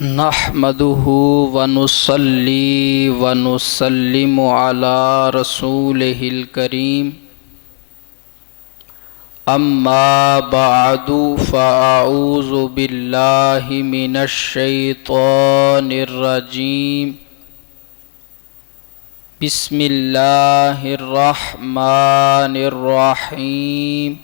نحمده ونصلي ونسلم على رسوله الكريم أما بعد فأعوذ بالله من الشيطان الرجيم بسم الله الرحمن الرحيم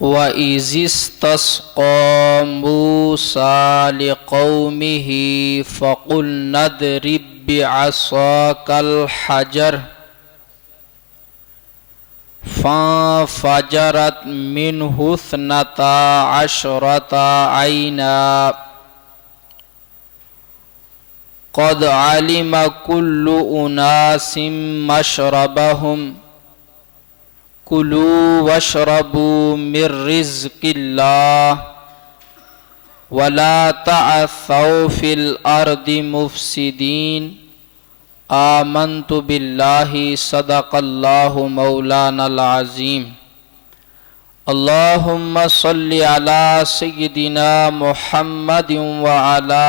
وَإِذِ اسْتَسْقَىٰ مُوسَىٰ لِقَوْمِهِ فَقُلْنَا اضْرِب بِّعَصَاكَ الْحَجَرَ فَانفَجَرَتْ مِنْهُ اثْنَتَا عَشْرَةَ عَيْنًا قَدْ عَلِمَ كُلُّ أُنَاسٍ مَّشْرَبَهُمْ کلوا واشربوا من رزق اللہ ولا تعثوا فی الارض مفسدین آمنت باللہ صدق اللہ مولانا العظیم اللہم صلی علی سیدنا محمد وعلی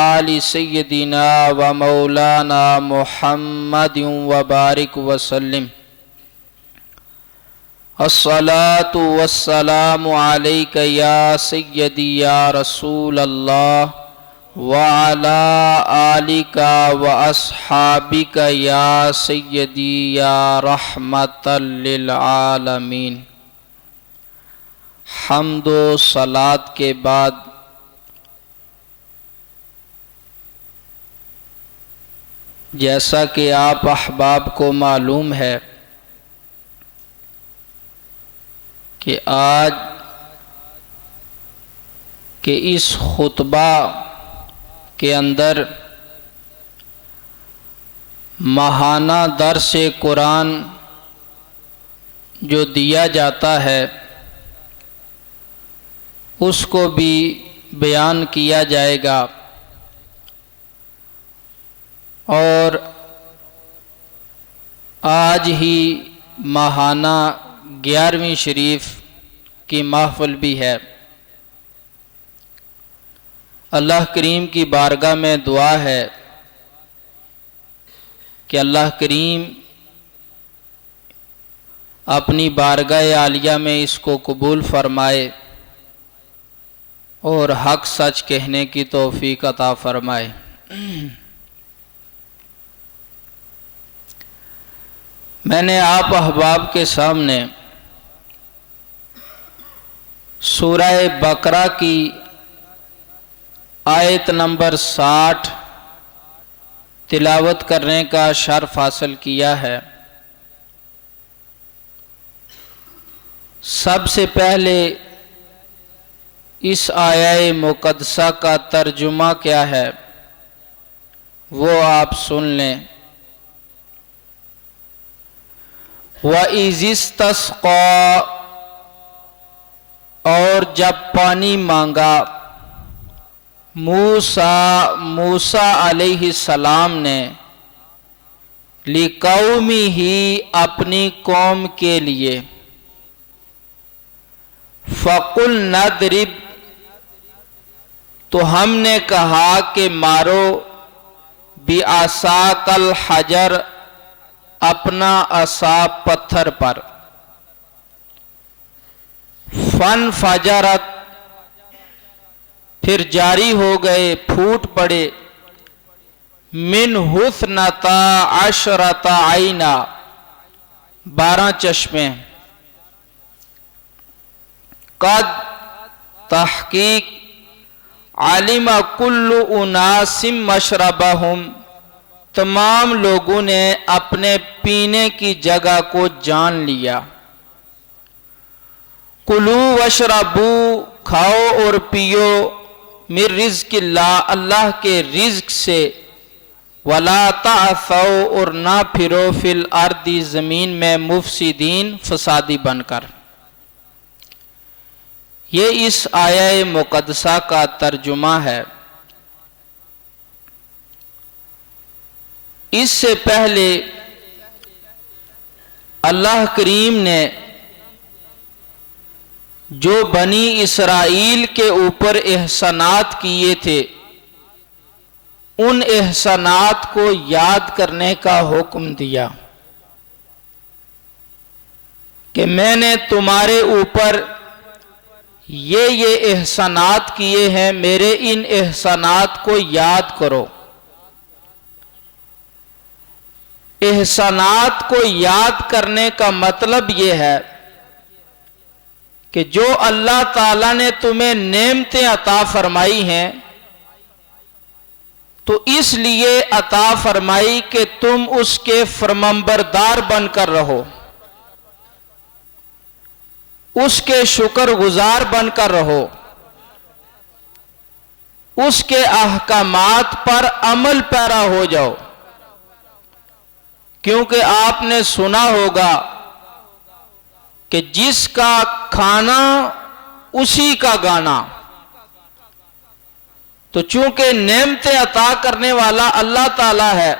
آل سیدنا و مولانا محمد وبارک وسلم الصلاة والسلام علیک یا سیدی یا رسول اللہ وعلی آلک و اصحابک یا سیدی یا رحمت للعالمین۔ حمد و صلاۃ کے بعد جیسا کہ آپ احباب کو معلوم ہے کہ آج کے اس خطبہ کے اندر ماہانہ درس قرآن جو دیا جاتا ہے اس کو بھی بیان کیا جائے گا، اور آج ہی ماہانہ 11ویں شریف کی محفل بھی ہے۔ اللہ کریم کی بارگاہ میں دعا ہے کہ اللہ کریم اپنی بارگاہ عالیہ میں اس کو قبول فرمائے اور حق سچ کہنے کی توفیق عطا فرمائے۔ میں نے آپ احباب کے سامنے سورہ بقرہ کی آیت نمبر 60 تلاوت کرنے کا شرف حاصل کیا ہے۔ سب سے پہلے اس آیہ مقدسہ کا ترجمہ کیا ہے وہ آپ سن لیں۔ وَإِذِ اسْتَسْقَىٰ، اور جب پانی مانگا موسیٰ علیہ السلام نے لِقَوْمِهِ، اپنی قوم کے لیے، فَقُلْنَا اضْرِب، تو ہم نے کہا کہ مارو، بِعَصَاكَ الْحَجَرَ، اپنا عصا پتھر پر، فَانْفَجَرَتْ، پھر جاری ہو گئے، پھوٹ پڑے، مِنْهُ اثْنَتَا عَشْرَةَ عَيْنًا، 12 چشمے، قد، تحقیق، عَلِمَ كُلُّ أُنَاسٍ مَّشْرَبَهُمْ، تمام لوگوں نے اپنے پینے کی جگہ کو جان لیا، کلو وشربو، کھاؤ اور پیو، من رزق اللہ، اللہ کے رزق سے، ولا تعثوا، اور نہ پھرو، فی الارض، زمین میں، مفسدین، فسادی بن کر۔ یہ اس آیہ مقدسہ کا ترجمہ ہے۔ اس سے پہلے اللہ کریم نے جو بنی اسرائیل کے اوپر احسانات کیے تھے ان احسانات کو یاد کرنے کا حکم دیا کہ میں نے تمہارے اوپر یہ احسانات کیے ہیں، میرے ان احسانات کو یاد کرو۔ احسانات کو یاد کرنے کا مطلب یہ ہے کہ جو اللہ تعالیٰ نے تمہیں نعمتیں عطا فرمائی ہیں تو اس لیے عطا فرمائی کہ تم اس کے فرمانبردار بن کر رہو، اس کے شکر گزار بن کر رہو، اس کے احکامات پر عمل پیرا ہو جاؤ۔ کیونکہ آپ نے سنا ہوگا کہ جس کا کھانا اسی کا گانا، تو چونکہ نعمتیں عطا کرنے والا اللہ تعالی ہے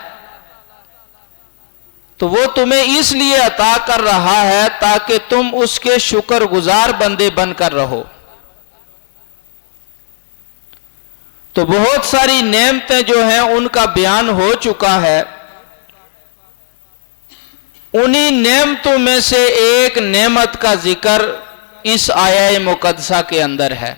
تو وہ تمہیں اس لیے عطا کر رہا ہے تاکہ تم اس کے شکر گزار بندے بن کر رہو۔ تو بہت ساری نعمتیں جو ہیں ان کا بیان ہو چکا ہے، انہی نعمتوں میں سے ایک نعمت کا ذکر اس آیہ مقدسہ کے اندر ہے۔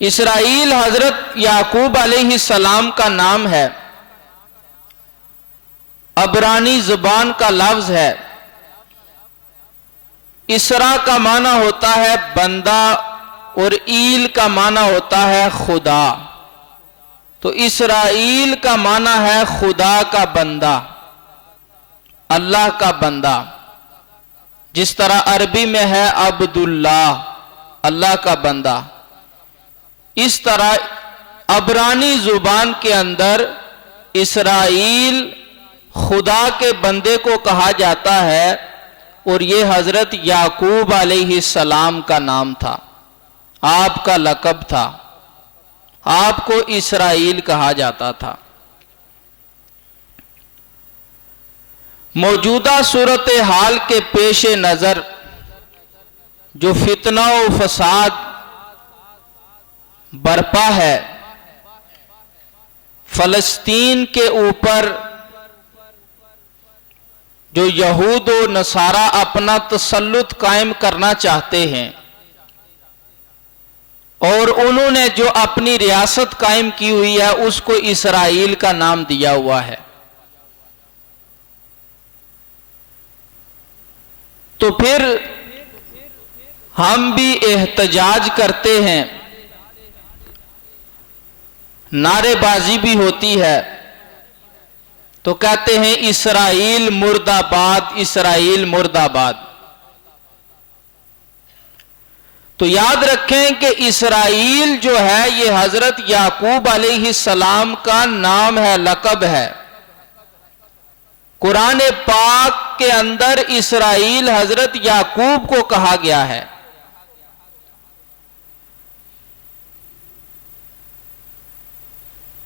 اسرائیل حضرت یعقوب علیہ السلام کا نام ہے، عبرانی زبان کا لفظ ہے۔ اسرا کا معنی ہوتا ہے بندہ اور ایل کا معنی ہوتا ہے خدا، تو اسرائیل کا معنی ہے خدا کا بندہ، اللہ کا بندہ، جس طرح عربی میں ہے عبداللہ، اللہ کا بندہ، اس طرح عبرانی زبان کے اندر اسرائیل خدا کے بندے کو کہا جاتا ہے، اور یہ حضرت یعقوب علیہ السلام کا نام تھا، آپ کا لقب تھا، آپ کو اسرائیل کہا جاتا تھا۔ موجودہ صورتحال کے پیش نظر جو فتنہ و فساد برپا ہے، فلسطین کے اوپر جو یہود و نصارہ اپنا تسلط قائم کرنا چاہتے ہیں، اور انہوں نے جو اپنی ریاست قائم کی ہوئی ہے اس کو اسرائیل کا نام دیا ہوا ہے، تو پھر ہم بھی احتجاج کرتے ہیں، نعرے بازی بھی ہوتی ہے، تو کہتے ہیں اسرائیل مرد آباد، اسرائیل مرد آباد۔ تو یاد رکھیں کہ اسرائیل جو ہے یہ حضرت یعقوب علیہ السلام کا نام ہے، لقب ہے۔ قرآن پاک کے اندر اسرائیل حضرت یعقوب کو کہا گیا ہے۔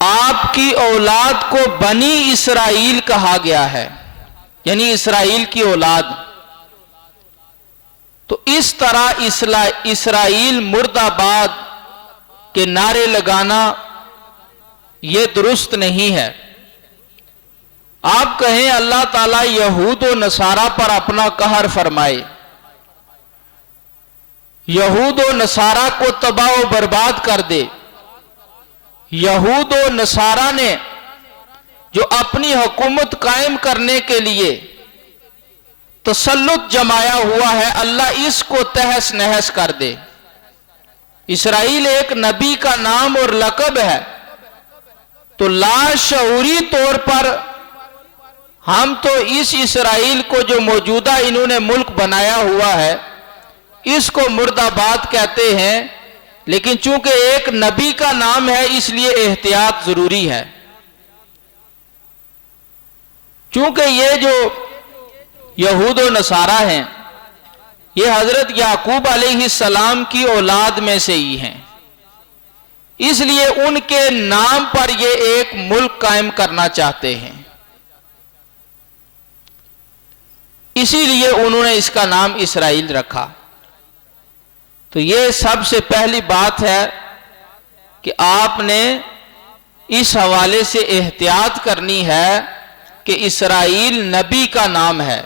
آپ کی اولاد کو بنی اسرائیل کہا گیا ہے، یعنی اسرائیل کی اولاد۔ تو اس طرح اسرائیل مرد آباد کے نعرے لگانا یہ درست نہیں ہے۔ آپ کہیں اللہ تعالیٰ یہود و نصارہ پر اپنا قہر فرمائے، یہود و نصارہ کو تباہ و برباد کر دے۔ یہود و نصارہ نے جو اپنی حکومت قائم کرنے کے لیے تسلط جمایا ہوا ہے، اللہ اس کو تہس نہس کر دے۔ اسرائیل ایک نبی کا نام اور لقب ہے، تو لاشعوری طور پر ہم تو اس اسرائیل کو جو موجودہ انہوں نے ملک بنایا ہوا ہے اس کو مرد آباد کہتے ہیں، لیکن چونکہ ایک نبی کا نام ہے اس لیے احتیاط ضروری ہے۔ چونکہ یہ جو یہود و نصارہ ہیں یہ حضرت یعقوب علیہ السلام کی اولاد میں سے ہی ہیں، اس لیے ان کے نام پر یہ ایک ملک قائم کرنا چاہتے ہیں۔ اسی لیے انہوں نے اس کا نام اسرائیل رکھا۔ تو یہ سب سے پہلی بات ہے کہ آپ نے اس حوالے سے احتیاط کرنی ہے کہ اسرائیل نبی کا نام ہے۔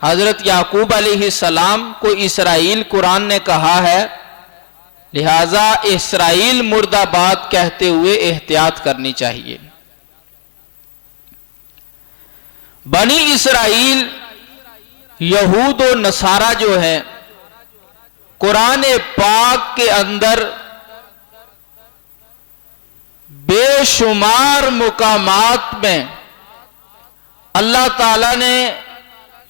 حضرت یعقوب علیہ السلام کو اسرائیل قرآن نے کہا ہے، لہذا اسرائیل مرد آباد کہتے ہوئے احتیاط کرنی چاہیے۔ بنی اسرائیل یہود و نصارہ جو ہیں، قرآن پاک کے اندر بے شمار مقامات میں اللہ تعالیٰ نے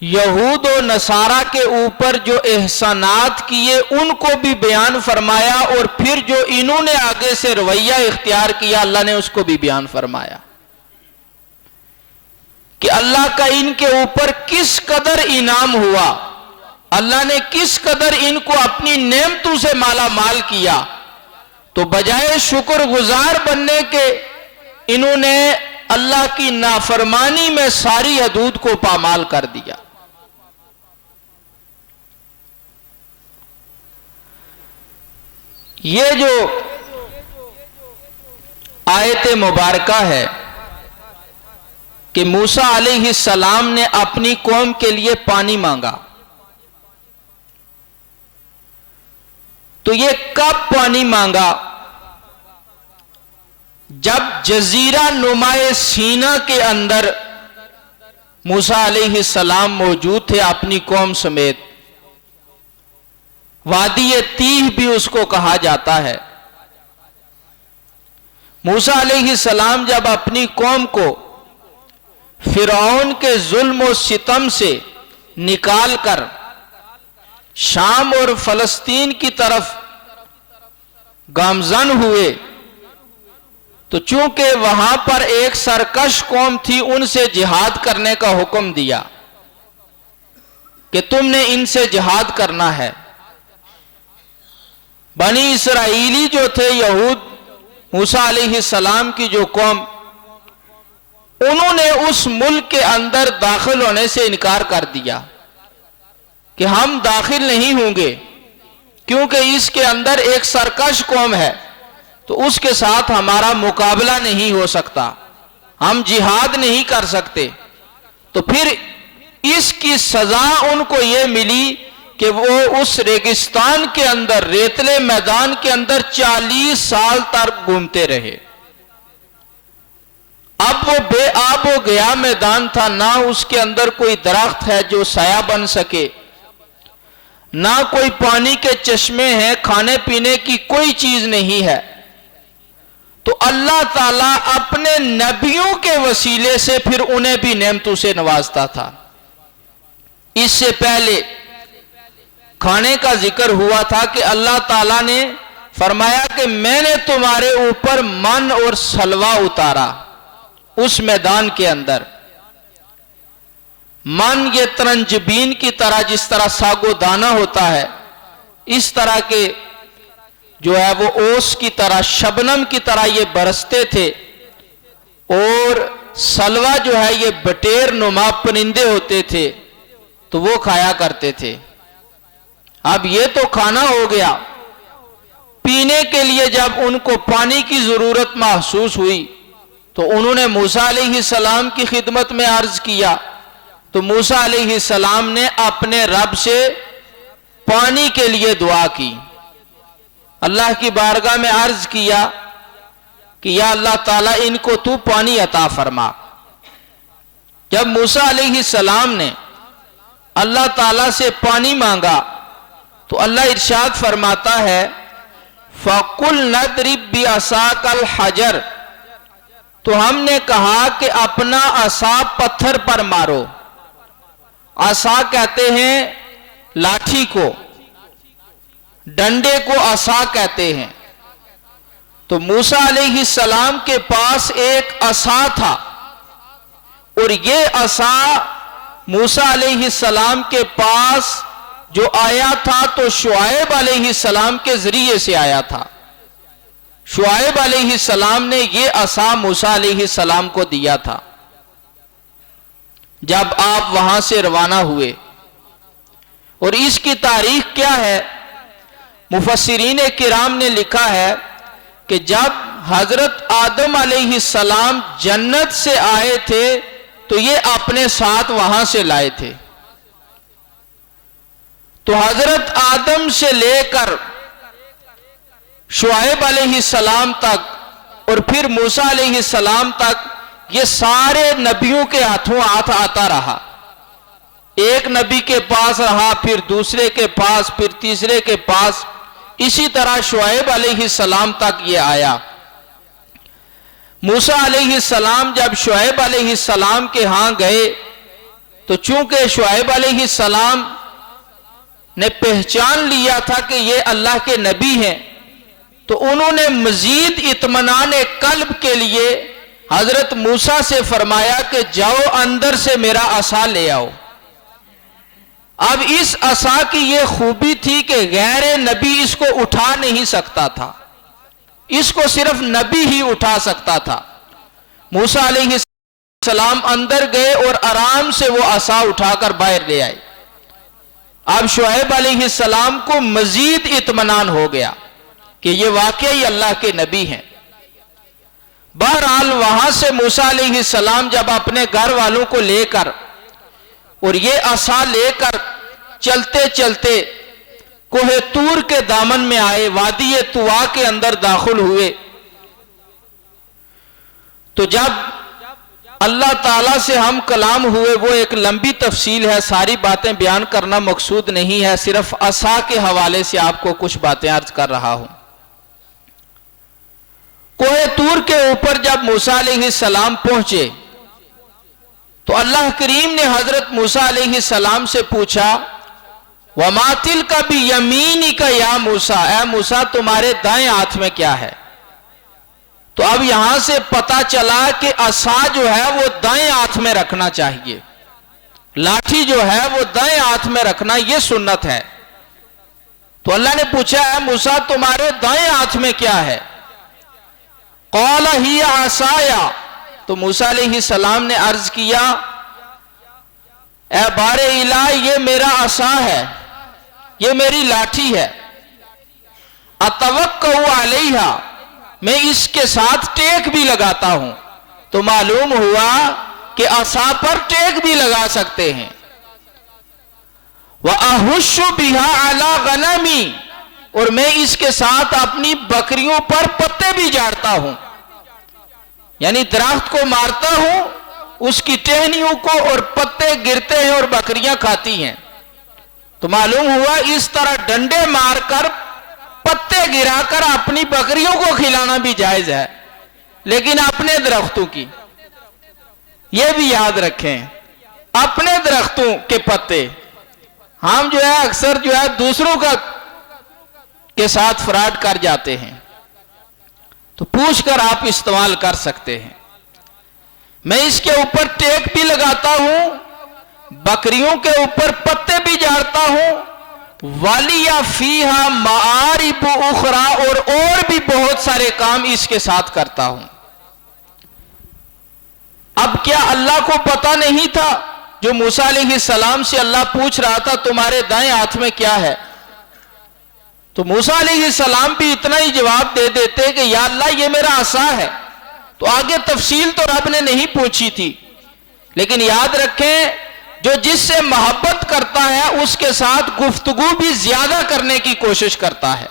یہود و نصارہ کے اوپر جو احسانات کیے ان کو بھی بیان فرمایا، اور پھر جو انہوں نے آگے سے رویہ اختیار کیا اللہ نے اس کو بھی بیان فرمایا کہ اللہ کا ان کے اوپر کس قدر انعام ہوا، اللہ نے کس قدر ان کو اپنی نعمتوں سے مالا مال کیا۔ تو بجائے شکر گزار بننے کے انہوں نے اللہ کی نافرمانی میں ساری حدود کو پامال کر دیا۔ یہ جو آیت مبارکہ ہے کہ موسیٰ علیہ السلام نے اپنی قوم کے لیے پانی مانگا، تو یہ کب پانی مانگا؟ جب جزیرہ نمائے سینا کے اندر موسیٰ علیہ السلام موجود تھے اپنی قوم سمیت، وادی تیہ بھی اس کو کہا جاتا ہے۔ موسیٰ علیہ السلام جب اپنی قوم کو فرعون کے ظلم و ستم سے نکال کر شام اور فلسطین کی طرف گامزن ہوئے، تو چونکہ وہاں پر ایک سرکش قوم تھی، ان سے جہاد کرنے کا حکم دیا کہ تم نے ان سے جہاد کرنا ہے۔ بنی اسرائیلی جو تھے یہود، موسیٰ علیہ السلام کی جو قوم، انہوں نے اس ملک کے اندر داخل ہونے سے انکار کر دیا کہ ہم داخل نہیں ہوں گے، کیونکہ اس کے اندر ایک سرکش قوم ہے، تو اس کے ساتھ ہمارا مقابلہ نہیں ہو سکتا، ہم جہاد نہیں کر سکتے۔ تو پھر اس کی سزا ان کو یہ ملی کہ وہ اس ریگستان کے اندر، ریتلے میدان کے اندر 40 سال تک گھومتے رہے۔ اب وہ بے آب و گیا میدان تھا، نہ اس کے اندر کوئی درخت ہے جو سایہ بن سکے، نہ کوئی پانی کے چشمے ہیں، کھانے پینے کی کوئی چیز نہیں ہے۔ تو اللہ تعالیٰ اپنے نبیوں کے وسیلے سے پھر انہیں بھی نعمتوں سے نوازتا تھا۔ اس سے پہلے کھانے کا ذکر ہوا تھا کہ اللہ تعالیٰ نے فرمایا کہ میں نے تمہارے اوپر من اور سلوہ اتارا اس میدان کے اندر۔ من یہ ترنجبین کی طرح، جس طرح ساگو دانہ ہوتا ہے، اس طرح کے جو ہے وہ اوس کی طرح، شبنم کی طرح یہ برستے تھے، اور سلوہ جو ہے یہ بٹیر نما پرندے ہوتے تھے، تو وہ کھایا کرتے تھے۔ اب یہ تو کھانا ہو گیا، پینے کے لیے جب ان کو پانی کی ضرورت محسوس ہوئی تو انہوں نے موسیٰ علیہ السلام کی خدمت میں عرض کیا، تو موسیٰ علیہ السلام نے اپنے رب سے پانی کے لیے دعا کی، اللہ کی بارگاہ میں عرض کیا کہ یا اللہ تعالیٰ ان کو تو پانی عطا فرما۔ جب موسیٰ علیہ السلام نے اللہ تعالیٰ سے پانی مانگا تو اللہ ارشاد فرماتا ہے فَقُلْ نَضْرِبْ بِعَصَاكَ الْحَجَرَ، تو ہم نے کہا کہ اپنا عصا پتھر پر مارو۔ عصا کہتے ہیں لاٹھی کو، ڈنڈے کو عصا کہتے ہیں۔ تو موسیٰ علیہ السلام کے پاس ایک عصا تھا، اور یہ عصا موسیٰ علیہ السلام کے پاس جو آیا تھا تو شعیب علیہ السلام کے ذریعے سے آیا تھا۔ شعیب علیہ السلام نے یہ عصا موسیٰ علیہ السلام کو دیا تھا۔ جب آپ وہاں سے روانہ ہوئے. اور اس کی تاریخ کیا ہے؟ مفسرین کرام نے لکھا ہے کہ جب حضرت آدم علیہ السلام جنت سے آئے تھے تو یہ اپنے ساتھ وہاں سے لائے تھے. تو حضرت آدم سے لے کر شعیب علیہ السلام تک اور پھر موسیٰ علیہ السلام تک یہ سارے نبیوں کے ہاتھوں ہاتھ آتا رہا. ایک نبی کے پاس رہا، پھر دوسرے کے پاس، پھر تیسرے کے پاس، اسی طرح شعیب علیہ السلام تک یہ آیا. موسیٰ علیہ السلام جب شعیب علیہ السلام کے ہاں گئے تو چونکہ شعیب علیہ السلام نے پہچان لیا تھا کہ یہ اللہ کے نبی ہیں، تو انہوں نے مزید اطمینان قلب کے لیے حضرت موسیٰ سے فرمایا کہ جاؤ اندر سے میرا عصا لے آؤ. اب اس عصا کی یہ خوبی تھی کہ غیر نبی اس کو اٹھا نہیں سکتا تھا، اس کو صرف نبی ہی اٹھا سکتا تھا. موسیٰ علیہ السلام اندر گئے اور آرام سے وہ عصا اٹھا کر باہر لے آئے. اب شعیب علیہ السلام کو مزید اطمینان ہو گیا کہ یہ واقعی اللہ کے نبی ہیں. بہرحال وہاں سے موسیٰ علیہ السلام جب اپنے گھر والوں کو لے کر اور یہ عصا لے کر چلتے چلتے کوہ طور کے دامن میں آئے، وادی طوا کے اندر داخل ہوئے، تو جب اللہ تعالیٰ سے ہم کلام ہوئے، وہ ایک لمبی تفصیل ہے، ساری باتیں بیان کرنا مقصود نہیں ہے، صرف عصا کے حوالے سے آپ کو کچھ باتیں عرض کر رہا ہوں. کوہ طور کے اوپر جب موسیٰ علیہ السلام پہنچے تو اللہ کریم نے حضرت موسیٰ علیہ السلام سے پوچھا وَمَا تِلْكَ بِيَمِينِكَ يَا موسیٰ، اے موسیٰ تمہارے دائیں ہاتھ میں کیا ہے؟ تو اب یہاں سے پتا چلا کہ عصا جو ہے وہ دائیں ہاتھ میں رکھنا چاہیے، لاٹھی جو ہے وہ دائیں ہاتھ میں رکھنا یہ سنت ہے. تو اللہ نے پوچھا اے موسیٰ تمہارے دائیں ہاتھ میں کیا ہے؟ قَالَ هِيَ عَصَايَ، تو موسیٰ علیہ السلام نے عرض کیا اے بار الہ یہ میرا عصا ہے، یہ میری لاٹھی ہے. أَتَوَكَّأُ عَلَيْهَا، میں اس کے ساتھ ٹیک بھی لگاتا ہوں. تو معلوم ہوا کہ عصا پر ٹیک بھی لگا سکتے ہیں. وَأَهُشُّ بِهَا عَلَى غَنَمِي، اور میں اس کے ساتھ اپنی بکریوں پر پتے بھی جاڑتا ہوں، یعنی درخت کو مارتا ہوں اس کی ٹہنیوں کو اور پتے گرتے ہیں اور بکریاں کھاتی ہیں. تو معلوم ہوا اس طرح ڈنڈے مار کر پتے گرا کر اپنی بکریوں کو کھلانا بھی جائز ہے، لیکن اپنے درختوں کی یہ بھی یاد رکھیں، اپنے درختوں کے پتے. ہم جو ہے اکثر جو ہے دوسروں کا کے ساتھ فراڈ کر جاتے ہیں، تو پوچھ کر آپ استعمال کر سکتے ہیں. میں اس کے اوپر ٹیک بھی لگاتا ہوں، بکریوں کے اوپر پتے بھی جاڑتا ہوں، وَلِيَ فِيهَا مَعَارِبُ أُخْرَى، اور بھی بہت سارے کام اس کے ساتھ کرتا ہوں. اب کیا اللہ کو پتا نہیں تھا جو موسیٰ علیہ السلام سے اللہ پوچھ رہا تھا تمہارے دائیں ہاتھ میں کیا ہے؟ تو موسیٰ علیہ السلام بھی اتنا ہی جواب دے دیتے کہ یا اللہ یہ میرا عصا ہے. تو آگے تفصیل تو رب نے نہیں پوچھی تھی، لیکن یاد رکھیں جو جس سے محبت کرتا ہے اس کے ساتھ گفتگو بھی زیادہ کرنے کی کوشش کرتا ہے.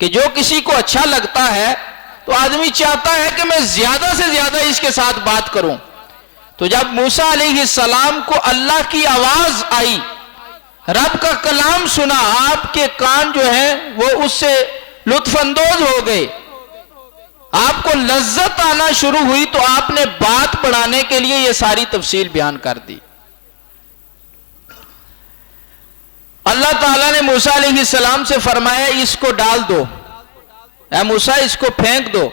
کہ جو کسی کو اچھا لگتا ہے تو آدمی چاہتا ہے کہ میں زیادہ سے زیادہ اس کے ساتھ بات کروں. تو جب موسیٰ علیہ السلام کو اللہ کی آواز آئی، رب کا کلام سنا، آپ کے کان جو ہیں وہ اس سے لطف اندوز ہو گئے، آپ کو لذت آنا شروع ہوئی، تو آپ نے بات بڑھانے کے لیے یہ ساری تفصیل بیان کر دی. اللہ تعالیٰ نے موسیٰ علیہ السلام سے فرمایا اس کو ڈال دو، اے موسیٰ اس کو پھینک دو.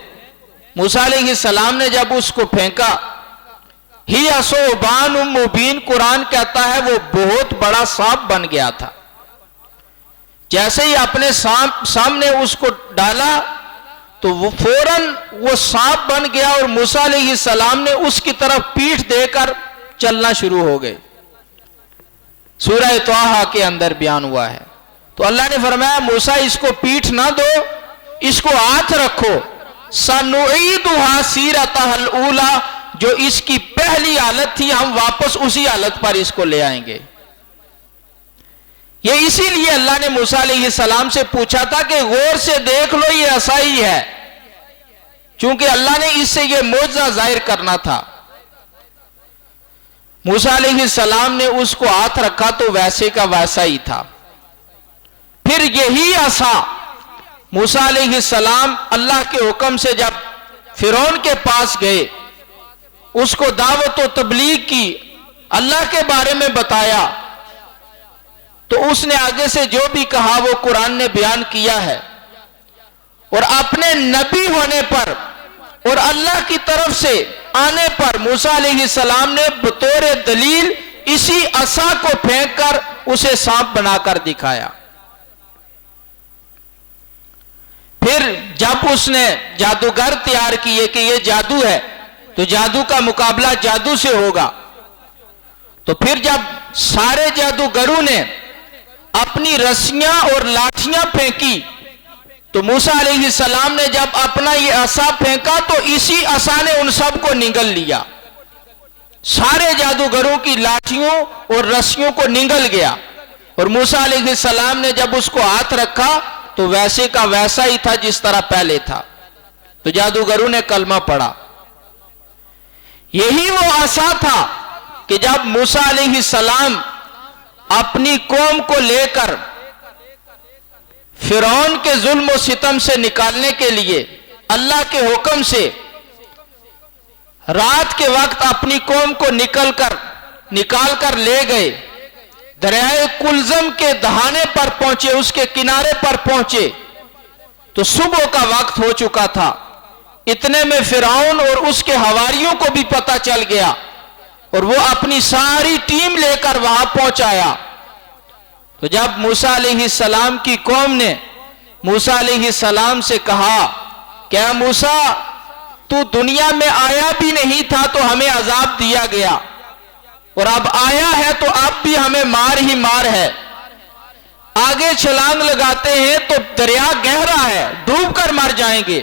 موسیٰ علیہ السلام نے جب اس کو پھینکا، ہی ثعبان مبین، قرآن کہتا ہے وہ بہت بڑا سانپ بن گیا تھا. جیسے ہی اپنے سامنے اس کو ڈالا تو وہ فوراً وہ سانپ بن گیا، اور موسیٰ علیہ السلام نے اس کی طرف پیٹھ دے کر چلنا شروع ہو گئے. سورہ طٰہٰ کے اندر بیان ہوا ہے. تو اللہ نے فرمایا موسیٰ اس کو پیٹھ نہ دو، اس کو ہاتھ رکھو. سَنُعِيدُهَا سِيرَتَهَا الْأُولَىٰ، جو اس کی پہلی حالت تھی ہم واپس اسی حالت پر اس کو لے آئیں گے. یہ اسی لیے اللہ نے موسیٰ علیہ السلام سے پوچھا تھا کہ غور سے دیکھ لو یہ عصا ہی ہے، چونکہ اللہ نے اس سے یہ معجزہ ظاہر کرنا تھا. موسیٰ علیہ السلام نے اس کو ہاتھ رکھا تو ویسے کا ویسا ہی تھا. پھر یہی عصا موسیٰ علیہ السلام اللہ کے حکم سے جب فرعون کے پاس گئے، اس کو دعوت و تبلیغ کی، اللہ کے بارے میں بتایا، تو اس نے آگے سے جو بھی کہا وہ قرآن نے بیان کیا ہے. اور اپنے نبی ہونے پر اور اللہ کی طرف سے آنے پر موسیٰ علیہ السلام نے بطور دلیل اسی عصا کو پھینک کر اسے سانپ بنا کر دکھایا. پھر جب اس نے جادوگر تیار کیے کہ یہ جادو ہے تو جادو کا مقابلہ جادو سے ہوگا، تو پھر جب سارے جادوگروں نے اپنی رسیاں اور لاٹھیاں پھینکی تو موسیٰ علیہ السلام نے جب اپنا یہ عصا پھینکا تو اسی عصا نے ان سب کو نگل لیا. سارے جادوگروں کی لاٹھیوں اور رسیوں کو نگل گیا. اور موسیٰ علیہ السلام نے جب اس کو ہاتھ رکھا تو ویسے کا ویسا ہی تھا جس طرح پہلے تھا. تو جادوگروں نے کلمہ پڑھا. یہی وہ عصا تھا کہ جب موسیٰ علیہ السلام اپنی قوم کو لے کر فرعون کے ظلم و ستم سے نکالنے کے لیے اللہ کے حکم سے رات کے وقت اپنی قوم کو نکال کر لے گئے، دریائے کلزم کے دہانے پر پہنچے، اس کے کنارے پر پہنچے تو صبح کا وقت ہو چکا تھا. اتنے میں فرعون اور اس کے حواریوں کو بھی پتہ چل گیا اور وہ اپنی ساری ٹیم لے کر وہاں پہنچایا. تو جب موسیٰ علیہ السلام کی قوم نے موسیٰ علیہ السلام سے کہا کہ اے موسیٰ تو دنیا میں آیا بھی نہیں تھا تو ہمیں عذاب دیا گیا، اور اب آیا ہے تو اب بھی ہمیں مار ہی مار ہے. آگے چھلانگ لگاتے ہیں تو دریا گہرا ہے، ڈوب کر مر جائیں گے،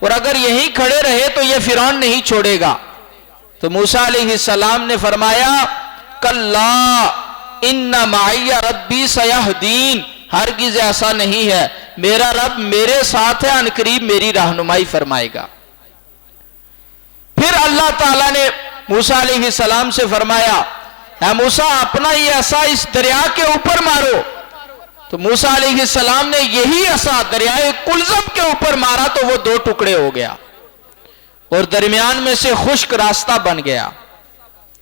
اور اگر یہیں کھڑے رہے تو یہ فرعون نہیں چھوڑے گا. تو موسیٰ علیہ السلام نے فرمایا کلا ان معی ربی سیہدین، ہرگز ایسا نہیں ہے، میرا رب میرے ساتھ ہے، عنقریب میری رہنمائی فرمائے گا. پھر اللہ تعالیٰ نے موسیٰ علیہ السلام سے فرمایا اے موسیٰ اپنا یہ عصا اس دریا کے اوپر مارو. تو موسیٰ علیہ السلام نے یہی عصا دریائے کلزم کے اوپر مارا تو وہ 2 ٹکڑے ہو گیا اور درمیان میں سے خشک راستہ بن گیا.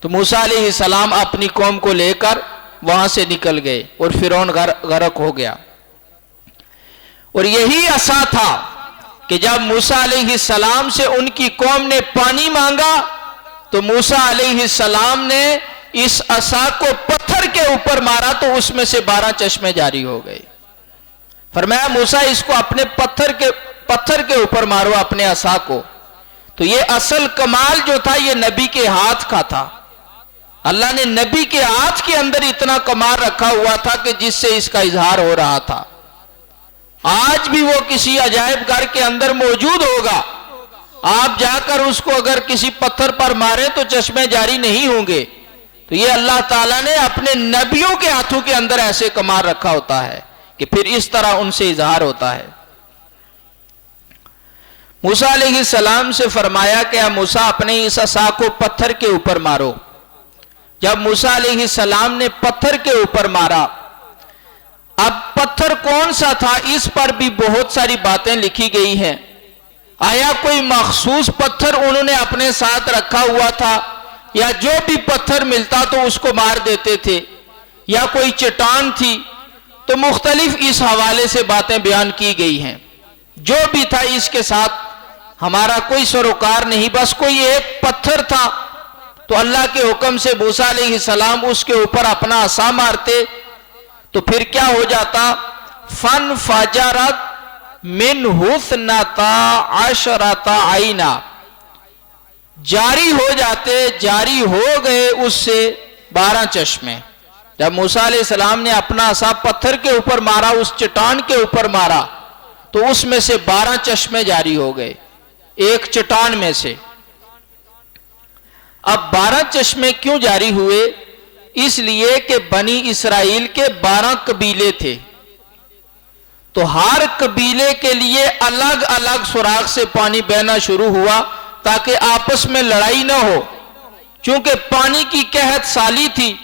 تو موسیٰ علیہ السلام اپنی قوم کو لے کر وہاں سے نکل گئے اور فرعون غرق ہو گیا. اور یہی عصا تھا کہ جب موسیٰ علیہ السلام سے ان کی قوم نے پانی مانگا تو موسیٰ علیہ السلام نے اس عصا کو پتھر کے اوپر مارا تو اس میں سے 12 چشمے جاری ہو گئے. فرمایا موسیٰ اس کو اپنے پتھر کے اوپر مارو اپنے عصا کو. تو یہ اصل کمال جو تھا یہ نبی کے ہاتھ کا تھا. اللہ نے نبی کے ہاتھ کے اندر اتنا کمال رکھا ہوا تھا کہ جس سے اس کا اظہار ہو رہا تھا. آج بھی وہ کسی عجائب گھر کے اندر موجود ہوگا، آپ جا کر اس کو اگر کسی پتھر پر مارے تو چشمے جاری نہیں ہوں گے. تو یہ اللہ تعالیٰ نے اپنے نبیوں کے ہاتھوں کے اندر ایسے کمال رکھا ہوتا ہے کہ پھر اس طرح ان سے اظہار ہوتا ہے. موسیٰ علیہ السلام سے فرمایا کہ اے موسیٰ اپنے اس عصا کو پتھر کے اوپر مارو. جب موسیٰ علیہ السلام نے پتھر کے اوپر مارا، اب پتھر کون سا تھا اس پر بھی بہت ساری باتیں لکھی گئی ہیں. آیا کوئی مخصوص پتھر انہوں نے اپنے ساتھ رکھا ہوا تھا یا جو بھی پتھر ملتا تو اس کو مار دیتے تھے، یا کوئی چٹان تھی؟ تو مختلف اس حوالے سے باتیں بیان کی گئی ہیں. جو بھی تھا اس کے ساتھ ہمارا کوئی سروکار نہیں، بس کوئی ایک پتھر تھا. تو اللہ کے حکم سے موسیٰ علیہ السلام اس کے اوپر اپنا عصا مارتے تو پھر کیا ہو جاتا؟ فن فجرت من اثنتا عشرۃ عینا، جاری ہو جاتے، جاری ہو گئے اس سے 12 چشمے۔ جب موسیٰ علیہ السلام نے اپنا عصا پتھر کے اوپر مارا، اس چٹان کے اوپر مارا، تو اس میں سے 12 چشمے جاری ہو گئے، ایک چٹان میں سے۔ اب 12 چشمے کیوں جاری ہوئے؟ اس لیے کہ بنی اسرائیل کے 12 قبیلے تھے، تو ہر قبیلے کے لیے الگ الگ سوراخ سے پانی بہنا شروع ہوا تاکہ آپس میں لڑائی نہ ہو۔ چونکہ پانی کی قحط سالی تھی،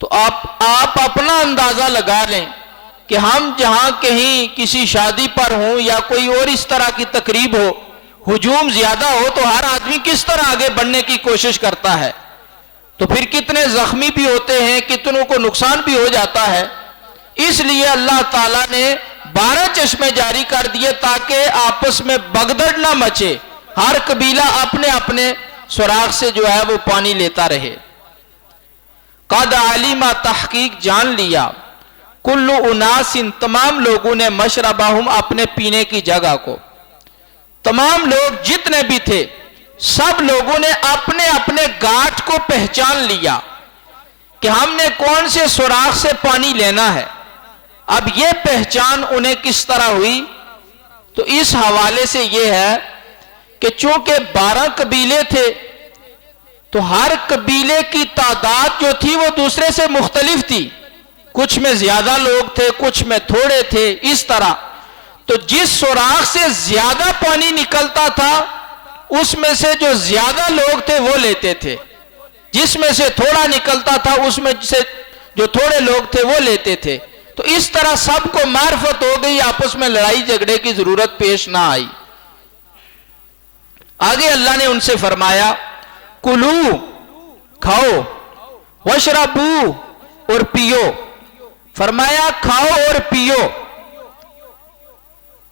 تو آپ اپنا اندازہ لگا لیں کہ ہم جہاں کہیں کسی شادی پر ہوں یا کوئی اور اس طرح کی تقریب ہو، ہجوم زیادہ ہو، تو ہر آدمی کس طرح آگے بڑھنے کی کوشش کرتا ہے، تو پھر کتنے زخمی بھی ہوتے ہیں، کتنوں کو نقصان بھی ہو جاتا ہے۔ اس لیے اللہ تعالیٰ نے 12 چشمے جاری کر دیے تاکہ آپس میں بغدڑ نہ مچے، ہر قبیلہ اپنے اپنے سوراخ سے جو ہے وہ پانی لیتا رہے۔ قد علم، تحقیق جان لیا، کل اناس، تمام لوگوں نے، مشربہم، اپنے پینے کی جگہ کو، تمام لوگ جتنے بھی تھے سب لوگوں نے اپنے اپنے گھاٹ کو پہچان لیا کہ ہم نے کون سے سوراخ سے پانی لینا ہے۔ اب یہ پہچان انہیں کس طرح ہوئی؟ تو اس حوالے سے یہ ہے کہ چونکہ 12 قبیلے تھے تو ہر قبیلے کی تعداد جو تھی وہ دوسرے سے مختلف تھی، کچھ میں زیادہ لوگ تھے، کچھ میں تھوڑے تھے، اس طرح۔ تو جس سوراخ سے زیادہ پانی نکلتا تھا اس میں سے جو زیادہ لوگ تھے وہ لیتے تھے، جس میں سے تھوڑا نکلتا تھا اس میں سے جو تھوڑے لوگ تھے وہ لیتے تھے۔ تو اس طرح سب کو معرفت ہو گئی، آپس میں لڑائی جھگڑے کی ضرورت پیش نہ آئی۔ آگے اللہ نے ان سے فرمایا کلو، کھاؤ، وشربو، اور پیو۔ فرمایا کھاؤ اور پیو۔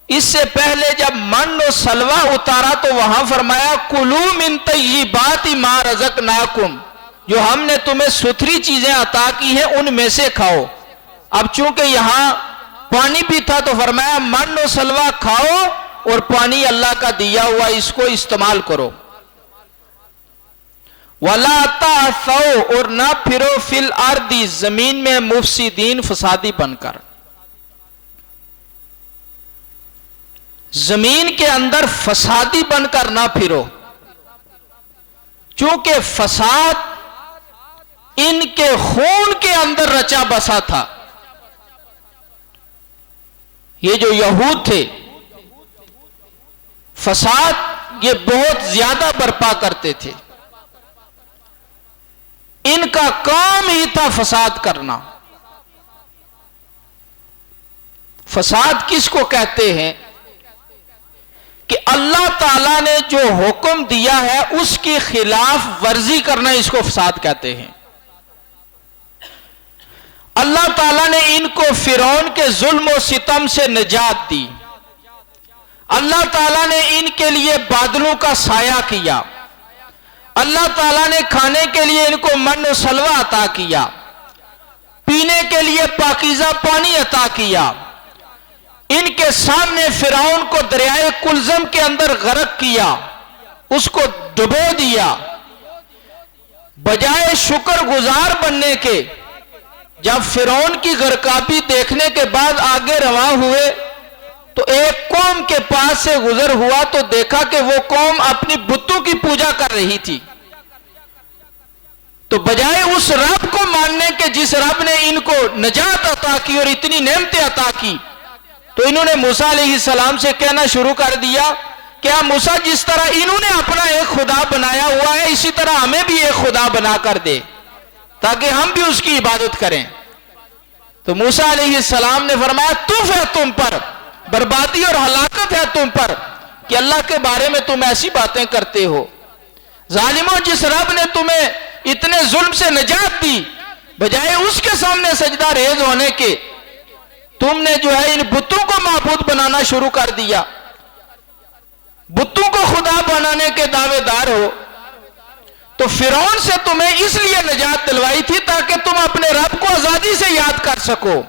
اس سے پہلے جب من و سلوہ اتارا تو وہاں فرمایا کلو من طیبات ما رزقناکم، جو ہم نے تمہیں ستھری چیزیں عطا کی ہیں ان میں سے کھاؤ۔ اب چونکہ یہاں پانی بھی تھا تو فرمایا من و سلوہ کھاؤ اور پانی اللہ کا دیا ہوا اس کو استعمال کرو۔ وَلَا تَعْثَوْا، اور نہ پھرو فِي الْأَرْضِ، زمین میں، مفسدین، فسادی بن کر۔ زمین کے اندر فسادی بن کر نہ پھرو، چونکہ فساد ان کے خون کے اندر رچا بسا تھا۔ یہ جو یہود تھے فساد یہ بہت زیادہ برپا کرتے تھے، ان کا کام ہی تھا فساد کرنا۔ فساد کس کو کہتے ہیں؟ کہ اللہ تعالیٰ نے جو حکم دیا ہے اس کی خلاف ورزی کرنا، اس کو فساد کہتے ہیں۔ اللہ تعالیٰ نے ان کو فرعون کے ظلم و ستم سے نجات دی، اللہ تعالیٰ نے ان کے لیے بادلوں کا سایہ کیا، اللہ تعالیٰ نے کھانے کے لیے ان کو من و سلوہ عطا کیا، پینے کے لیے پاکیزہ پانی عطا کیا، ان کے سامنے فرعون کو دریائے کلزم کے اندر غرق کیا، اس کو ڈبو دیا۔ بجائے شکر گزار بننے کے جب فرعون کی غرقابی دیکھنے کے بعد آگے رواں ہوئے تو ایک قوم کے پاس سے گزر ہوا تو دیکھا کہ وہ قوم اپنی بتوں کی پوجا کر رہی تھی۔ تو بجائے اس رب کو ماننے کے جس رب نے ان کو نجات عطا کی اور اتنی نعمتیں عطا کی، تو انہوں نے موسیٰ علیہ السلام سے کہنا شروع کر دیا کہ موسیٰ جس طرح انہوں نے اپنا ایک خدا بنایا ہوا ہے اسی طرح ہمیں بھی ایک خدا بنا کر دے تاکہ ہم بھی اس کی عبادت کریں۔ تو موسیٰ علیہ السلام نے فرمایا طوف ہے تم پر، بربادی اور ہلاکت ہے تم پر کہ اللہ کے بارے میں تم ایسی باتیں کرتے ہو۔ ظالموں، جس رب نے تمہیں اتنے ظلم سے نجات دی، بجائے اس کے سامنے سجدہ ریز ہونے کے تم نے جو ہے ان بتوں کو معبود بنانا شروع کر دیا، بتوں کو خدا بنانے کے دعوے دار ہو۔ تو فرعون سے تمہیں اس لیے نجات دلوائی تھی تاکہ تم اپنے رب کو آزادی سے یاد کر سکو،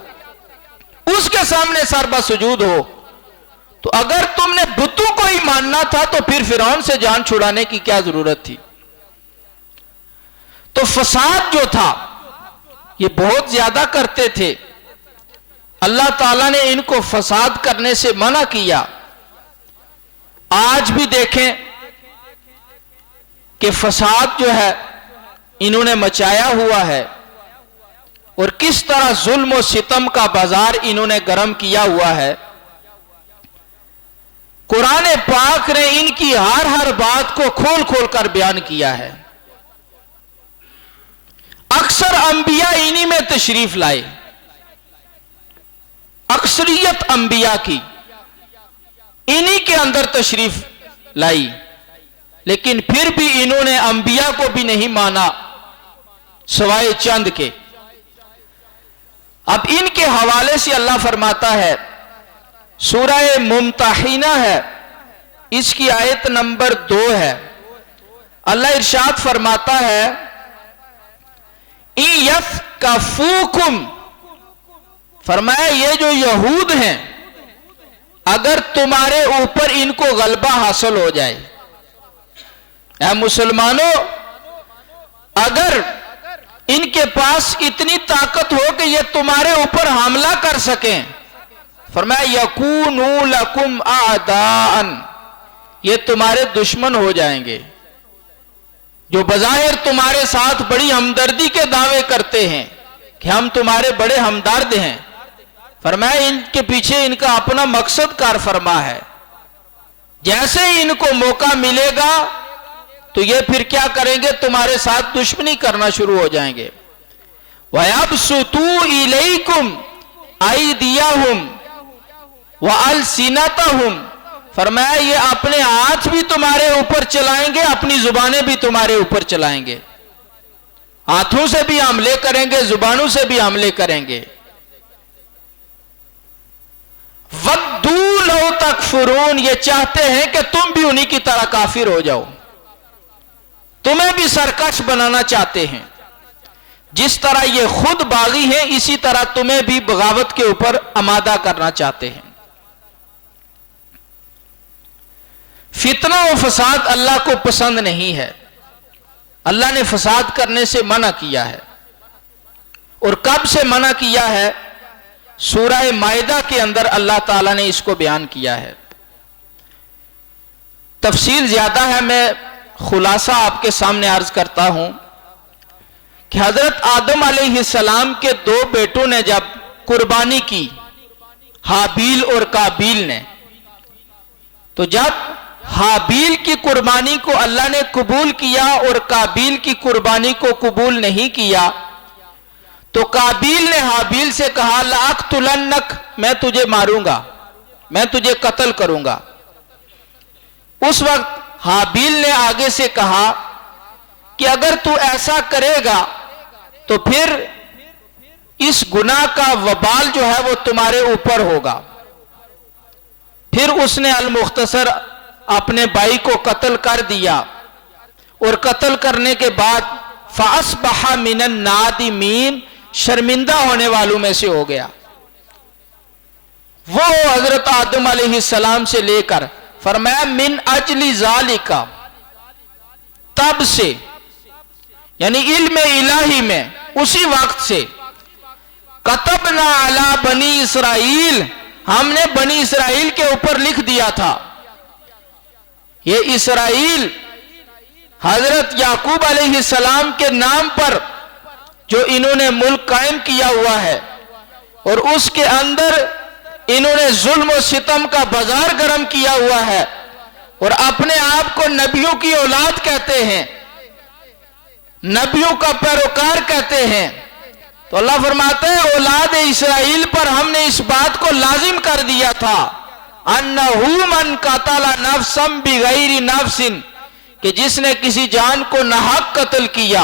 اس کے سامنے سر بسجود ہو۔ تو اگر تم نے بتوں کو ہی ماننا تھا تو پھر فرعون سے جان چھڑانے کی کیا ضرورت تھی؟ تو فساد جو تھا یہ بہت زیادہ کرتے تھے، اللہ تعالیٰ نے ان کو فساد کرنے سے منع کیا۔ آج بھی دیکھیں کہ فساد جو ہے انہوں نے مچایا ہوا ہے، اور کس طرح ظلم و ستم کا بازار انہوں نے گرم کیا ہوا ہے۔ قرآن پاک نے ان کی ہر بات کو کھول کھول کر بیان کیا ہے۔ اکثر انبیاء انہی میں تشریف لائے، اکثریت انبیاء کی انہی کے اندر تشریف لائی، لیکن پھر بھی انہوں نے انبیاء کو بھی نہیں مانا سوائے چند کے۔ اب ان کے حوالے سے اللہ فرماتا ہے، سورہ ممتحنہ ہے، اس کی آیت نمبر 2 ہے، اللہ ارشاد فرماتا ہے اِن یثقفوکم، فرمایا یہ جو یہود ہیں اگر تمہارے اوپر ان کو غلبہ حاصل ہو جائے، اے مسلمانوں اگر ان کے پاس اتنی طاقت ہو کہ یہ تمہارے اوپر حملہ کر سکیں، فرمایا یکونوا لکم اعداء، یہ تمہارے دشمن ہو جائیں گے۔ جو بظاہر تمہارے ساتھ بڑی ہمدردی کے دعوے کرتے ہیں کہ ہم تمہارے بڑے ہمدرد ہیں، فرمایا ان کے پیچھے ان کا اپنا مقصد کار فرما ہے۔ جیسے ہی ان کو موقع ملے گا تو یہ پھر کیا کریں گے؟ تمہارے ساتھ دشمنی کرنا شروع ہو جائیں گے۔ وَيَبْسُطُوا إِلَيْكُمْ أَيْدِيَهُمْ وَأَلْسِنَتَهُمْ، فرمایا یہ اپنے ہاتھ بھی تمہارے اوپر چلائیں گے، اپنی زبانیں بھی تمہارے اوپر چلائیں گے، ہاتھوں سے بھی حملے کریں گے، زبانوں سے بھی حملے کریں گے۔ وَدُّوا لَوْ تَكْفُرُونَ، یہ چاہتے ہیں کہ تم بھی انہی کی طرح کافر ہو جاؤ، تمہیں بھی سرکش بنانا چاہتے ہیں، جس طرح یہ خود باغی ہیں اسی طرح تمہیں بھی بغاوت کے اوپر آمادہ کرنا چاہتے ہیں۔ فتنہ و فساد اللہ کو پسند نہیں ہے، اللہ نے فساد کرنے سے منع کیا ہے، اور کب سے منع کیا ہے؟ سورہ مائدہ کے اندر اللہ تعالیٰ نے اس کو بیان کیا ہے۔ تفصیل زیادہ ہے، میں خلاصہ آپ کے سامنے عرض کرتا ہوں کہ حضرت آدم علیہ السلام کے 2 بیٹوں نے جب قربانی کی، حابیل اور قابیل نے، تو جب حابیل کی قربانی کو اللہ نے قبول کیا اور قابیل کی قربانی کو قبول نہیں کیا، تو قابیل نے حابیل سے کہا لَأَقْتُلَنَّكَ، میں تجھے ماروں گا، میں تجھے قتل کروں گا۔ اس وقت حابیل نے آگے سے کہا کہ اگر تو ایسا کرے گا تو پھر اس گناہ کا وبال جو ہے وہ تمہارے اوپر ہوگا۔ پھر اس نے المختصر اپنے بھائی کو قتل کر دیا، اور قتل کرنے کے بعد فَأَصْبَحَ مِنَ النَّادِمِينَ، شرمندہ ہونے والوں میں سے ہو گیا۔ وہ حضرت آدم علیہ السلام سے لے کر فرمایا من اجل ذالک، تب سے یعنی علم الہی میں اسی وقت سے کتبنا علی بنی اسرائیل، ہم نے بنی اسرائیل کے اوپر لکھ دیا تھا۔ یہ اسرائیل حضرت یعقوب علیہ السلام کے نام پر جو انہوں نے ملک قائم کیا ہوا ہے، اور اس کے اندر انہوں نے ظلم و ستم کا بازار گرم کیا ہوا ہے، اور اپنے آپ کو نبیوں کی اولاد کہتے ہیں، نبیوں کا پیروکار کہتے ہیں۔ تو اللہ فرماتے ہیں اولاد اسرائیل پر ہم نے اس بات کو لازم کر دیا تھا انہو من قتل نفسا بغیر نفس، کہ جس نے کسی جان کو ناحق قتل کیا،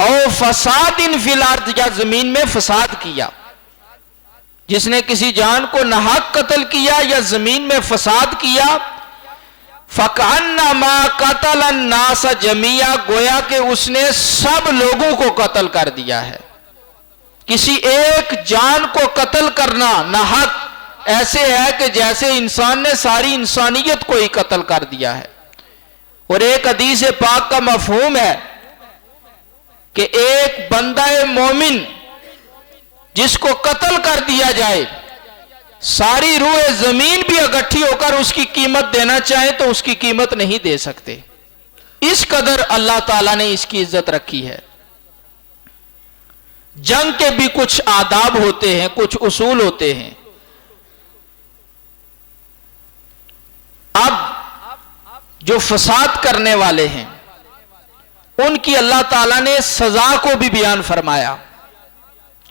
او فساد فی الارض، یا زمین میں فساد کیا، جس نے کسی جان کو ناحق قتل کیا یا زمین میں فساد کیا، فَكَأَنَّمَا قَتَلَ النَّاسَ جَمِيعًا، گویا کہ اس نے سب لوگوں کو قتل کر دیا ہے۔ کسی ایک جان کو قتل کرنا ناحق ایسے ہے کہ جیسے انسان نے ساری انسانیت کو ہی قتل کر دیا ہے۔ اور ایک حدیث پاک کا مفہوم ہے کہ ایک بندہ مومن جس کو قتل کر دیا جائے، ساری روح زمین بھی اکٹھی ہو کر اس کی قیمت دینا چاہے تو اس کی قیمت نہیں دے سکتے، اس قدر اللہ تعالیٰ نے اس کی عزت رکھی ہے۔ جنگ کے بھی کچھ آداب ہوتے ہیں، کچھ اصول ہوتے ہیں۔ اب جو فساد کرنے والے ہیں ان کی اللہ تعالیٰ نے سزا کو بھی بیان فرمایا،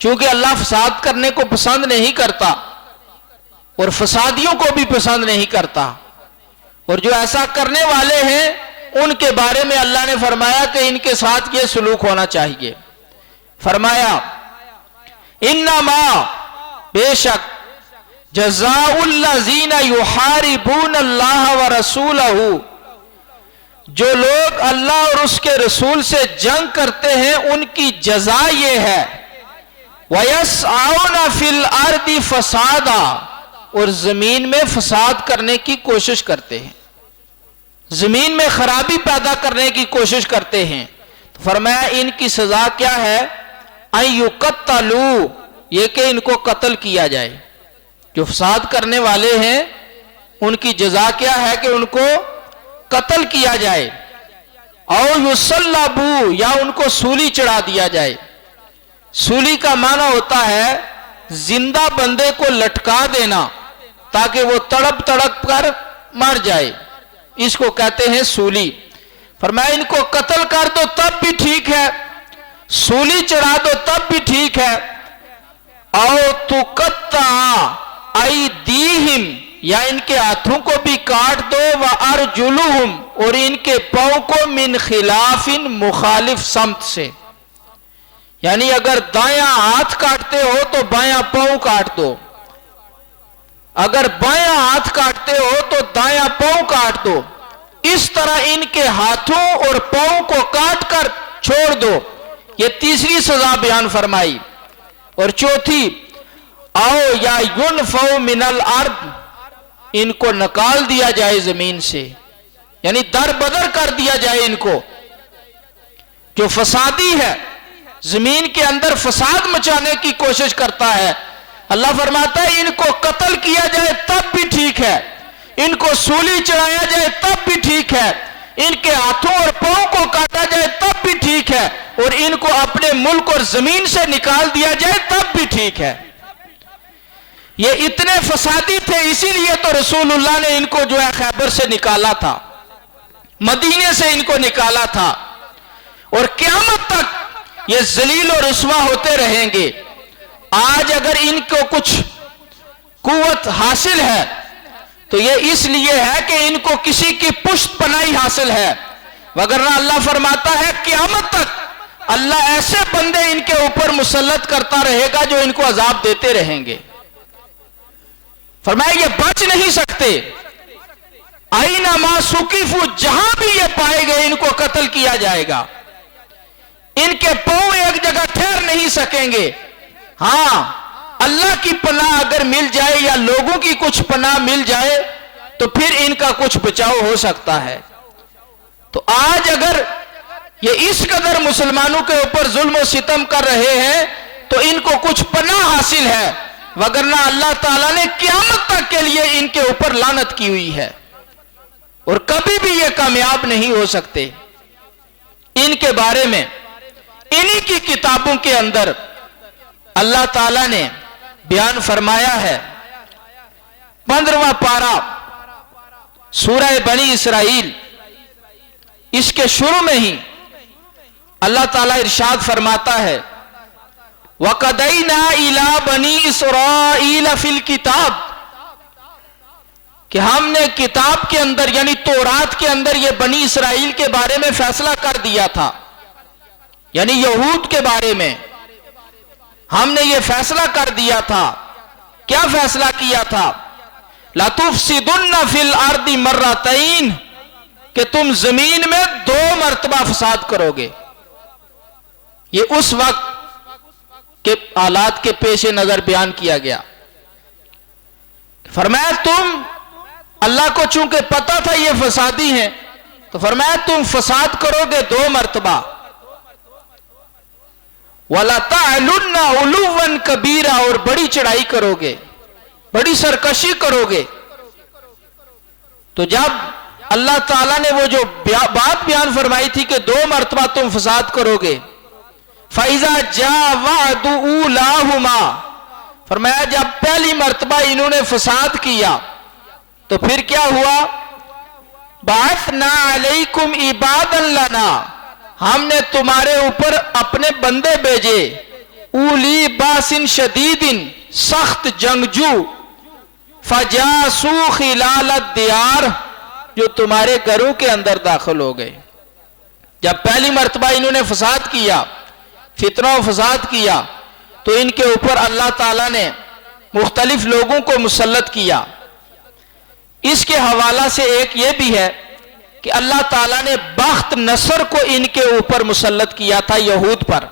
چونکہ اللہ فساد کرنے کو پسند نہیں کرتا اور فسادیوں کو بھی پسند نہیں کرتا، اور جو ایسا کرنے والے ہیں ان کے بارے میں اللہ نے فرمایا کہ ان کے ساتھ یہ سلوک ہونا چاہیے۔ فرمایا انما بے شک جزاء الذین یحاربون اللہ ورسولہ، جو لوگ اللہ اور اس کے رسول سے جنگ کرتے ہیں ان کی جزا یہ ہے وَيَسْعَوْنَ فِي الْأَرْضِ فَسَادًا، اور زمین میں فساد کرنے کی کوشش کرتے ہیں، زمین میں خرابی پیدا کرنے کی کوشش کرتے ہیں۔ تو فرمایا ان کی سزا کیا ہے؟ أَن يُقَتَّلُوا، یہ کہ ان کو قتل کیا جائے۔ جو فساد کرنے والے ہیں ان کی جزا کیا ہے کہ ان کو قتل کیا جائے، او یصلبوا، یا ان کو سولی چڑھا دیا جائے۔ سولی کا معنی ہوتا ہے زندہ بندے کو لٹکا دینا تاکہ وہ تڑپ تڑپ کر مر جائے، اس کو کہتے ہیں سولی۔ فرمایا ان کو قتل کر دو تب بھی ٹھیک ہے، سولی چڑھا دو تب بھی ٹھیک ہے۔ او تقطع ایدیہم، یا ان کے ہاتھوں کو بھی کاٹ دو، وارجلہم، اور ان کے پاؤں کو من خلاف، مخالف سمت سے، یعنی اگر دایاں ہاتھ کاٹتے ہو تو بایاں پاؤں کاٹ دو، اگر بایاں ہاتھ کاٹتے ہو تو دایاں پاؤں کاٹ دو، اس طرح ان کے ہاتھوں اور پاؤں کو کاٹ کر چھوڑ دو۔ یہ تیسری سزا بیان فرمائی۔ اور چوتھی، او یا ینفو من الارض، ان کو نکال دیا جائے زمین سے، یعنی در بدر کر دیا جائے ان کو۔ جو فسادی ہے، زمین کے اندر فساد مچانے کی کوشش کرتا ہے، اللہ فرماتا ہے ان کو قتل کیا جائے تب بھی ٹھیک ہے، ان کو سولی چڑھایا جائے تب بھی ٹھیک ہے، ان کے ہاتھوں اور پاؤں کو کاٹا جائے تب بھی ٹھیک ہے، اور ان کو اپنے ملک اور زمین سے نکال دیا جائے تب بھی ٹھیک ہے۔ یہ اتنے فسادی تھے، اسی لیے تو رسول اللہ نے ان کو جو ہے خیبر سے نکالا تھا، مدینے سے ان کو نکالا تھا، اور قیامت تک یہ ذلیل و رسوا ہوتے رہیں گے۔ آج اگر ان کو کچھ قوت حاصل ہے تو یہ اس لیے ہے کہ ان کو کسی کی پشت پناہی حاصل ہے، وگرنہ اللہ فرماتا ہے قیامت تک اللہ ایسے بندے ان کے اوپر مسلط کرتا رہے گا جو ان کو عذاب دیتے رہیں گے۔ فرمایا یہ بچ نہیں سکتے، اینما ثقفوا، جہاں بھی یہ پائے گئے ان کو قتل کیا جائے گا، ان کے پاؤں ایک جگہ ٹھہر نہیں سکیں گے۔ ہاں، اللہ کی پناہ اگر مل جائے یا لوگوں کی کچھ پناہ مل جائے تو پھر ان کا کچھ بچاؤ ہو سکتا ہے۔ تو آج اگر یہ اس قدر مسلمانوں کے اوپر ظلم و ستم کر رہے ہیں تو ان کو کچھ پناہ حاصل ہے، وگرنہ اللہ تعالیٰ نے قیامت تک کے لیے ان کے اوپر لعنت کی ہوئی ہے، اور کبھی بھی یہ کامیاب نہیں ہو سکتے۔ ان کے بارے میں انہی کی کتابوں کے اندر اللہ تعالیٰ نے بیان فرمایا ہے۔ 15واں پارہ سورہ بنی اسرائیل، اس کے شروع میں ہی اللہ تعالیٰ ارشاد فرماتا ہے وَقَدَيْنَا إِلَىٰ بَنِي إِسْرَائِيلَ فِي الْكِتَابِ، کہ ہم نے کتاب کے اندر یعنی تورات کے اندر یہ بنی اسرائیل کے بارے میں فیصلہ کر دیا تھا، یعنی یہود کے بارے میں ہم نے یہ فیصلہ کر دیا تھا۔ کیا فیصلہ کیا تھا؟ لَتُفْسِدُنَّ فِي الْأَرْضِ مَرَّتَيْنِ، کہ تم زمین میں 2 مرتبہ فساد کرو گے۔ یہ اس وقت کے حالات کے پیش نظر بیان کیا گیا۔ فرمایا تم، اللہ کو چونکہ پتا تھا یہ فسادی ہیں، تو فرمایا تم فساد کرو گے 2 مرتبہ، وَلَتَعْلُنَّ عُلُوًّا كَبِيرًا، اور بڑی چڑھائی کرو گے، بڑی سرکشی کرو گے۔ تو جب اللہ تعالیٰ نے وہ جو بات بیان فرمائی تھی کہ 2 مرتبہ تم فساد کرو گے، فَإِذَا جَاءَ وَعْدُ أُولَاهُمَا، فرمایا جب پہلی مرتبہ انہوں نے فساد کیا تو پھر کیا ہوا؟ بَعَثْنَا عَلَيْكُمْ عِبَادًا لَنَا، ہم نے تمہارے اوپر اپنے بندے بھیجے، اولی باسن شدیدن، سخت جنگجو، فجاسو خلال الدیار، جو تمہارے گھروں کے اندر داخل ہو گئے۔ جب پہلی مرتبہ انہوں نے فساد کیا، فتنہ و فساد کیا، تو ان کے اوپر اللہ تعالیٰ نے مختلف لوگوں کو مسلط کیا۔ اس کے حوالہ سے ایک یہ بھی ہے کہ اللہ تعالیٰ نے بخت نصر کو ان کے اوپر مسلط کیا تھا یہود پر،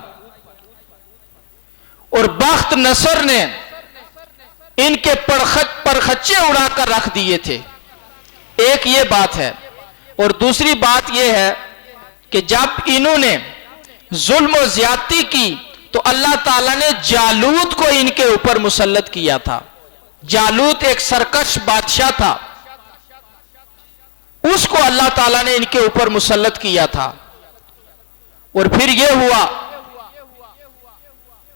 اور بخت نصر نے ان کے پرخچے اڑا کر رکھ دیے تھے۔ ایک یہ بات ہے، اور دوسری بات یہ ہے کہ جب انہوں نے ظلم و زیادتی کی تو اللہ تعالیٰ نے جالوت کو ان کے اوپر مسلط کیا تھا۔ جالوت ایک سرکش بادشاہ تھا، اس کو اللہ تعالیٰ نے ان کے اوپر مسلط کیا تھا۔ اور پھر یہ ہوا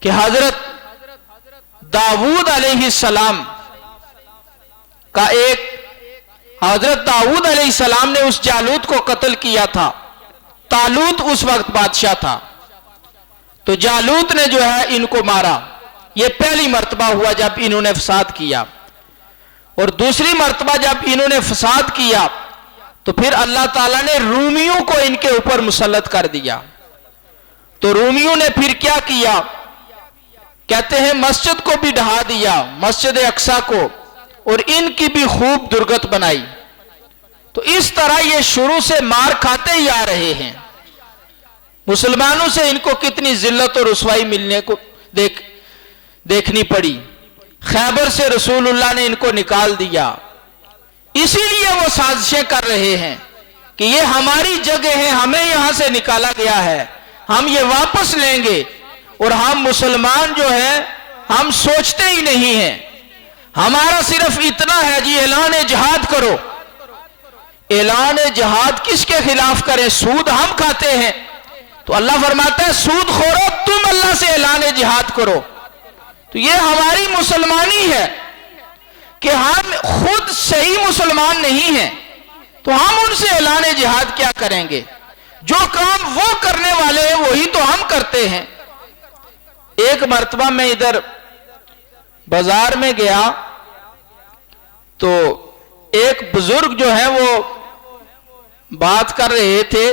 کہ حضرت داؤد علیہ السلام کا حضرت داؤد علیہ السلام نے اس جالوت کو قتل کیا تھا۔ طالوت اس وقت بادشاہ تھا، تو جالوت نے جو ہے ان کو مارا۔ یہ پہلی مرتبہ ہوا جب انہوں نے فساد کیا، اور دوسری مرتبہ جب انہوں نے فساد کیا تو پھر اللہ تعالیٰ نے رومیوں کو ان کے اوپر مسلط کر دیا۔ تو رومیوں نے پھر کیا کیا؟ کہتے ہیں مسجد کو بھی ڈھا دیا، مسجد اقصیٰ کو، اور ان کی بھی خوب درگت بنائی۔ تو اس طرح یہ شروع سے مار کھاتے ہی آ رہے ہیں۔ مسلمانوں سے ان کو کتنی ذلت اور رسوائی ملنے کو دیکھنی پڑی۔ خیبر سے رسول اللہ نے ان کو نکال دیا، اسی لیے وہ سازشیں کر رہے ہیں کہ یہ ہماری جگہ ہے، ہمیں یہاں سے نکالا گیا ہے، ہم یہ واپس لیں گے، اور ہم مسلمان جو ہیں ہم سوچتے ہی نہیں ہیں، ہمارا صرف اتنا ہے جی اعلان جہاد کرو۔ اعلان جہاد کس کے خلاف کریں؟ سود ہم کھاتے ہیں، تو اللہ فرماتا ہے سود خورو تم اللہ سے اعلان جہاد کرو۔ تو یہ ہماری مسلمانی ہے کہ ہم خود صحیح مسلمان نہیں ہیں، تو ہم ان سے اعلان جہاد کیا کریں گے؟ جو کام وہ کرنے والے ہیں وہی تو ہم کرتے ہیں۔ ایک مرتبہ میں ادھر بازار میں گیا تو ایک بزرگ جو ہے وہ بات کر رہے تھے،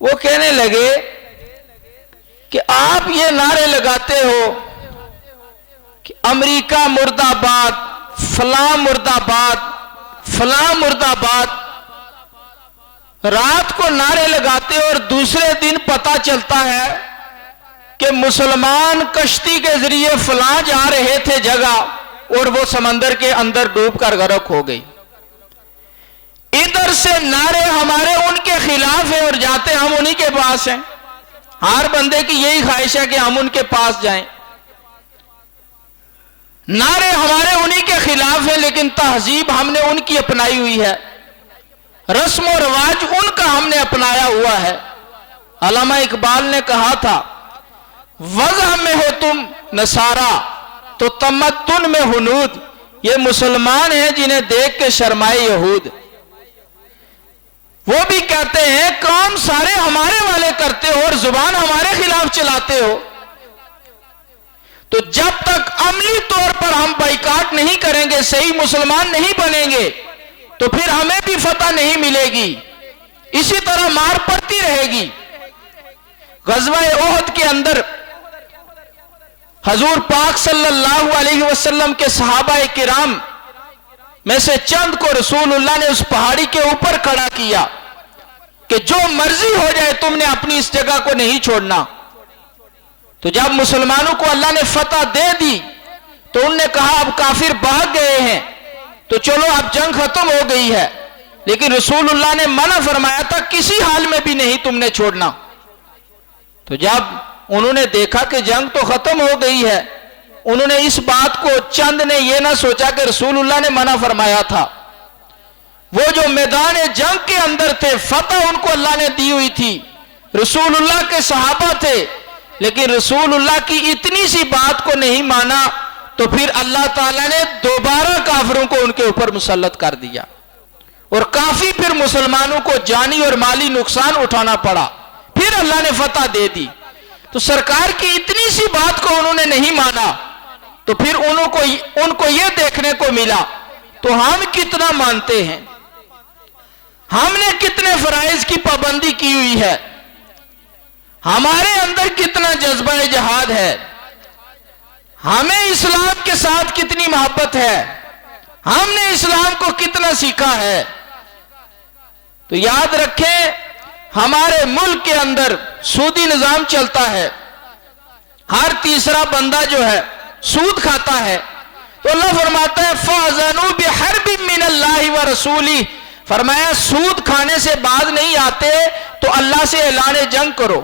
وہ کہنے لگے کہ آپ یہ نعرے لگاتے ہو کہ امریکہ مرد آباد، فلاں مرد آباد، فلاں مرد آباد، رات کو نعرے لگاتے اور دوسرے دن پتہ چلتا ہے کہ مسلمان کشتی کے ذریعے فلاں جا رہے تھے جگہ اور وہ سمندر کے اندر ڈوب کر غرق ہو گئی۔ ادھر سے نعرے ہمارے ان کے خلاف ہیں اور جاتے ہم انہی کے پاس ہیں۔ ہر بندے کی یہی خواہش ہے کہ ہم ان کے پاس جائیں۔ نعرے ہمارے انہی کے خلاف ہیں، لیکن تہذیب ہم نے ان کی اپنائی ہوئی ہے، رسم و رواج ان کا ہم نے اپنایا ہوا ہے۔ علامہ اقبال نے کہا تھا وضع میں ہو تم نصارہ تو تمدن میں ہنود، یہ مسلمان ہیں جنہیں دیکھ کے شرمائے یہود۔ وہ بھی کہتے ہیں کام سارے ہمارے والے کرتے ہو اور زبان ہمارے خلاف چلاتے ہو۔ تو جب تک عملی طور پر ہم بائیکاٹ نہیں کریں گے، صحیح مسلمان نہیں بنیں گے، تو پھر ہمیں بھی فتح نہیں ملے گی، اسی طرح مار پڑتی رہے گی۔ غزوہ احد کے اندر حضور پاک صلی اللہ علیہ وسلم کے صحابہ کرام میں سے چند کو رسول اللہ نے اس پہاڑی کے اوپر کھڑا کیا کہ جو مرضی ہو جائے تم نے اپنی اس جگہ کو نہیں چھوڑنا۔ تو جب مسلمانوں کو اللہ نے فتح دے دی تو انہوں نے کہا اب کافر بھاگ گئے ہیں تو چلو اب جنگ ختم ہو گئی ہے، لیکن رسول اللہ نے منع فرمایا تھا کسی حال میں بھی نہیں تم نے چھوڑنا۔ تو جب انہوں نے دیکھا کہ جنگ تو ختم ہو گئی ہے، انہوں نے اس بات کو چند نے یہ نہ سوچا کہ رسول اللہ نے منع فرمایا تھا، وہ جو میدان جنگ کے اندر تھے، فتح ان کو اللہ نے دی ہوئی تھی، رسول اللہ کے صحابہ تھے، لیکن رسول اللہ کی اتنی سی بات کو نہیں مانا تو پھر اللہ تعالیٰ نے دوبارہ کافروں کو ان کے اوپر مسلط کر دیا، اور کافی پھر مسلمانوں کو جانی اور مالی نقصان اٹھانا پڑا، پھر اللہ نے فتح دے دی۔ تو سرکار کی اتنی سی بات کو انہوں نے نہیں مانا تو پھر ان کو یہ دیکھنے کو ملا تو ہم کتنا مانتے ہیں، ہم نے کتنے فرائض کی پابندی کی ہوئی ہے، ہمارے اندر کتنا جذبہ جہاد ہے، ہمیں اسلام کے ساتھ کتنی محبت ہے، ہم نے اسلام کو کتنا سیکھا ہے۔ تو یاد رکھیں ہمارے ملک کے اندر سودی نظام چلتا ہے، ہر تیسرا بندہ جو ہے سود کھاتا ہے، تو اللہ فرماتا ہے فَأَذَنُوا بِحَرْبٍ مِّنَ اللَّهِ وَرَسُولِهِ، فرمایا سود کھانے سے باز نہیں آتے تو اللہ سے اعلان جنگ کرو،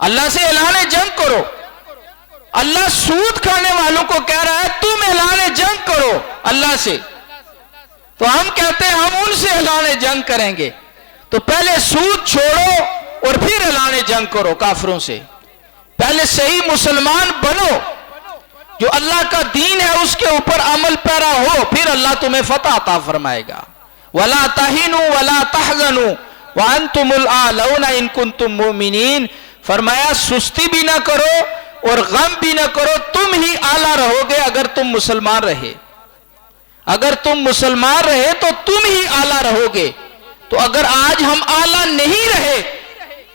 اللہ سے اعلان جنگ کرو۔ اللہ سود کھانے والوں کو کہہ رہا ہے تم اعلان جنگ کرو اللہ سے، تو ہم کہتے ہیں ہم ان سے اعلان جنگ کریں گے۔ تو پہلے سود چھوڑو اور پھر اعلان جنگ کرو کافروں سے، پہلے صحیح مسلمان بنو، جو اللہ کا دین ہے اس کے اوپر عمل پیرا ہو، پھر اللہ تمہیں فتح عطا فرمائے گا۔ وَلَا تَهِنُوا وَلَا تَحْزَنُوا وَأَنْتُمُ الْأَعْلَوْنَ إِن كُنتُم مُؤْمِنِينَ، فرمایا سستی بھی نہ کرو اور غم بھی نہ کرو، تم ہی اعلیٰ رہو گے اگر تم مسلمان رہے، اگر تم مسلمان رہے تو تم ہی اعلیٰ رہو گے۔ تو اگر آج ہم اعلیٰ نہیں رہے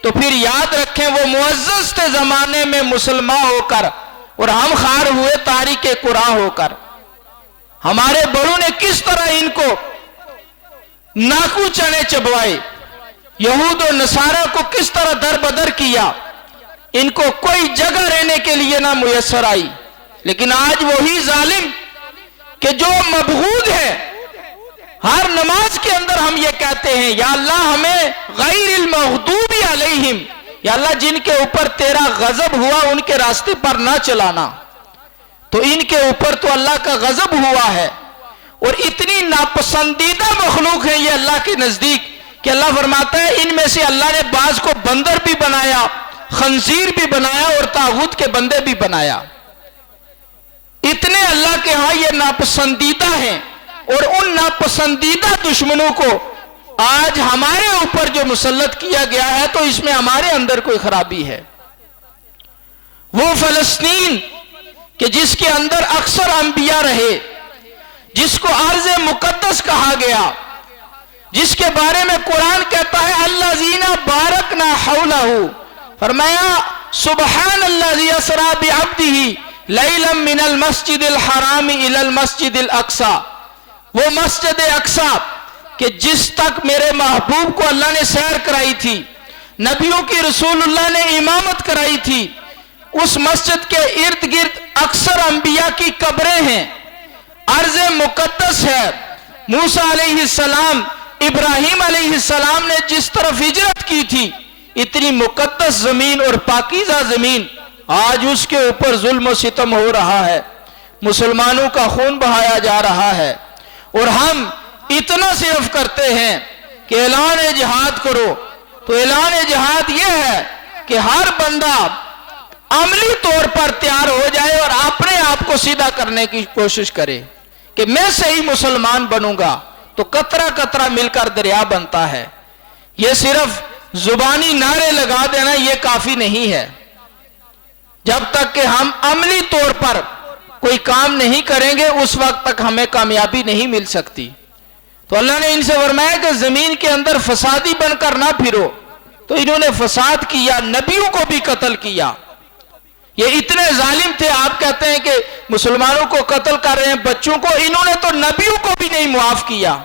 تو پھر یاد رکھیں وہ معزز تھے زمانے میں مسلمان ہو کر اور ہم خار ہوئے تاریک قرآن ہو کر۔ ہمارے بڑوں نے کس طرح ان کو ناکو چنے چبوائے، یہود و نصارہ کو کس طرح در بدر کیا، ان کو کوئی جگہ رہنے کے لیے نہ میسر آئی، لیکن آج وہی ظالم کہ جو مبغوض ہے، ہر نماز کے اندر ہم یہ کہتے ہیں یا اللہ ہمیں غیر المغضوب علیہم، یا اللہ جن کے اوپر تیرا غضب ہوا ان کے راستے پر نہ چلانا، تو ان کے اوپر تو اللہ کا غضب ہوا ہے، اور اتنی ناپسندیدہ مخلوق ہے یہ اللہ کے نزدیک کہ اللہ فرماتا ہے ان میں سے اللہ نے بعض کو بندر بھی بنایا، خنزیر بھی بنایا اور طاغوت کے بندے بھی بنایا۔ اتنے اللہ کے ہاں یہ ناپسندیدہ ہیں، اور ان ناپسندیدہ دشمنوں کو آج ہمارے اوپر جو مسلط کیا گیا ہے تو اس میں ہمارے اندر کوئی خرابی ہے۔ وہ فلسطین کہ جس کے اندر اکثر انبیاء رہے، جس کو ارض مقدس کہا گیا، جس کے بارے میں قرآن کہتا ہے الذین بارکنا حولہ، فرمایا سبحان الذی اسری بعبدہ لیلا من المسجد الحرام الی المسجد الاقصی، وہ مسجد اقصی کہ جس تک میرے محبوب کو اللہ نے سیر کرائی تھی، نبیوں کی رسول اللہ نے امامت کرائی تھی، اس مسجد کے ارد گرد اکثر انبیاء کی قبریں ہیں، ارض مقدس ہے۔ موسیٰ علیہ السلام، ابراہیم علیہ السلام نے جس طرف ہجرت کی تھی، اتنی مقدس زمین اور پاکیزہ زمین، آج اس کے اوپر ظلم و ستم ہو رہا ہے، مسلمانوں کا خون بہایا جا رہا ہے، اور ہم اتنا صرف کرتے ہیں کہ اعلان جہاد کرو۔ تو اعلان جہاد یہ ہے کہ ہر بندہ عملی طور پر تیار ہو جائے اور اپنے آپ کو سیدھا کرنے کی کوشش کرے کہ میں صحیح مسلمان بنوں گا، تو قطرہ قطرہ مل کر دریا بنتا ہے۔ یہ صرف زبانی نعرے لگا دینا یہ کافی نہیں ہے، جب تک کہ ہم عملی طور پر کوئی کام نہیں کریں گے اس وقت تک ہمیں کامیابی نہیں مل سکتی۔ تو اللہ نے ان سے فرمایا کہ زمین کے اندر فسادی بن کر نہ پھرو، تو انہوں نے فساد کیا، نبیوں کو بھی قتل کیا۔ یہ اتنے ظالم تھے، آپ کہتے ہیں کہ مسلمانوں کو قتل کر رہے ہیں، بچوں کو، انہوں نے تو نبیوں کو بھی نہیں معاف کیا۔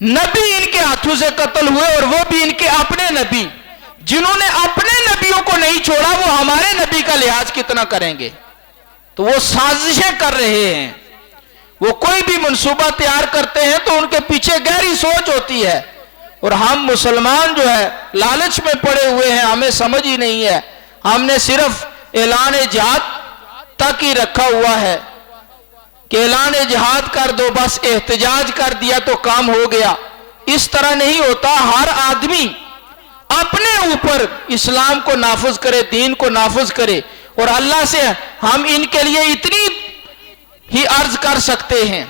نبی ان کے ہاتھوں سے قتل ہوئے، اور وہ بھی ان کے اپنے نبی، جنہوں نے اپنے نبیوں کو نہیں چھوڑا وہ ہمارے نبی کا لحاظ کتنا کریں گے۔ تو وہ سازشیں کر رہے ہیں، وہ کوئی بھی منصوبہ تیار کرتے ہیں تو ان کے پیچھے گہری سوچ ہوتی ہے، اور ہم مسلمان جو ہے لالچ میں پڑے ہوئے ہیں، ہمیں سمجھ ہی نہیں ہے، ہم نے صرف اعلان جہاد تک ہی رکھا ہوا ہے کہ اعلان جہاد کر دو، بس احتجاج کر دیا تو کام ہو گیا۔ اس طرح نہیں ہوتا، ہر آدمی اپنے اوپر اسلام کو نافذ کرے، دین کو نافذ کرے، اور اللہ سے ہم ان کے لیے اتنی ہی عرض کر سکتے ہیں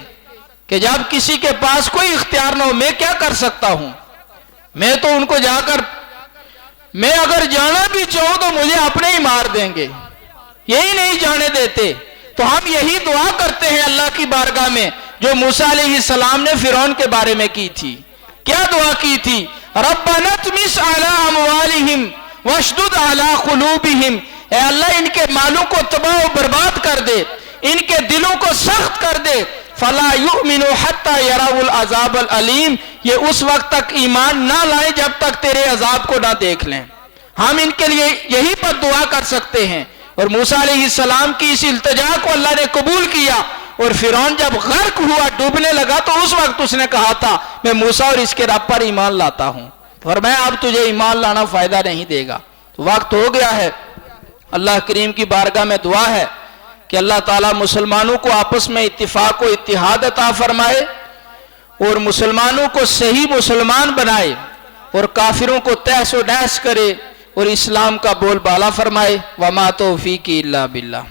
کہ جب کسی کے پاس کوئی اختیار نہ ہو، میں کیا کر سکتا ہوں؟ میں تو ان کو جا کر، میں اگر جانا بھی چاہوں تو مجھے اپنے ہی مار دیں گے، یہی نہیں جانے دیتے۔ تو ہم یہی دعا کرتے ہیں اللہ کی بارگاہ میں جو موسیٰ علیہ السلام نے فرعون کے بارے میں کی تھی۔ کیا دعا کی تھی؟ ربنا اطمس علی اموالہم واشدد علی قلوبہم، اے اللہ ان کے مالوں کو تباہ و برباد کر دے، ان کے دلوں کو سخت کر دے، فلا یؤمنوا حتی یروا العذاب العلیم، یہ اس وقت تک ایمان نہ لائیں جب تک تیرے عذاب کو نہ دیکھ لیں۔ ہم ان کے لیے یہی بد دعا کر سکتے ہیں، اور موسیٰ علیہ السلام کی اس التجا کو اللہ نے قبول کیا، اور فرعون جب غرق ہوا، ڈوبنے لگا، تو اس وقت اس نے کہا تھا میں موسیٰ اور اس کے رب پر ایمان لاتا ہوں، فرمایا اب تجھے ایمان لانا فائدہ نہیں دے گا۔ تو وقت ہو گیا ہے، اللہ کریم کی بارگاہ میں دعا ہے کہ اللہ تعالیٰ مسلمانوں کو آپس میں اتفاق و اتحاد عطا فرمائے، اور مسلمانوں کو صحیح مسلمان بنائے، اور کافروں کو تہس و نحس کرے، اور اسلام کا بول بالا فرمائے۔ وما توفیقی الا باللہ۔